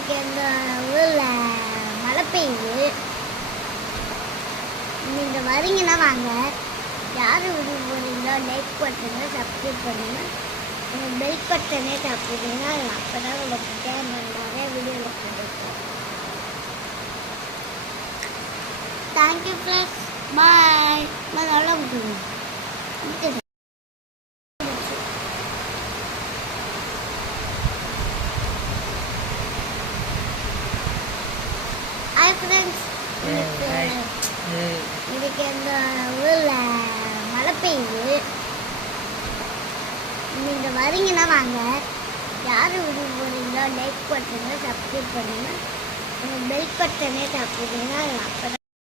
இன்னைக்கு அந்த ஊரில் மழை பெய்யுது. நீங்கள் வரீங்கன்னா வாங்க. யார் வீடியோ போகிறீங்களோ லைக் பண்ணுங்க, சப்ஸ்கிரைப் பண்ணுங்க, பெல் பட்டனே தப்புதுங்க. அப்போ தான் உங்களுக்கு நிறைய வீடியோவில் கொடுப்போம். தேங்க்யூ ஃப்ரெண்ட்ஸ், பாய். நல்லா கொடுங்க. ஹாய் ஃப்ரெண்ட்ஸ், இன்னைக்கு அந்த ஊரில் மழை பெய்யுது. நீங்கள் வரீங்கன்னா வாங்க. யார் வீடியோ போகிறீங்களோ லைக் பண்ணுங்க, சப்ஸ்கிரைப் பண்ணுங்க, பெல் பட்டனே தப்புதுங்க. அப்போ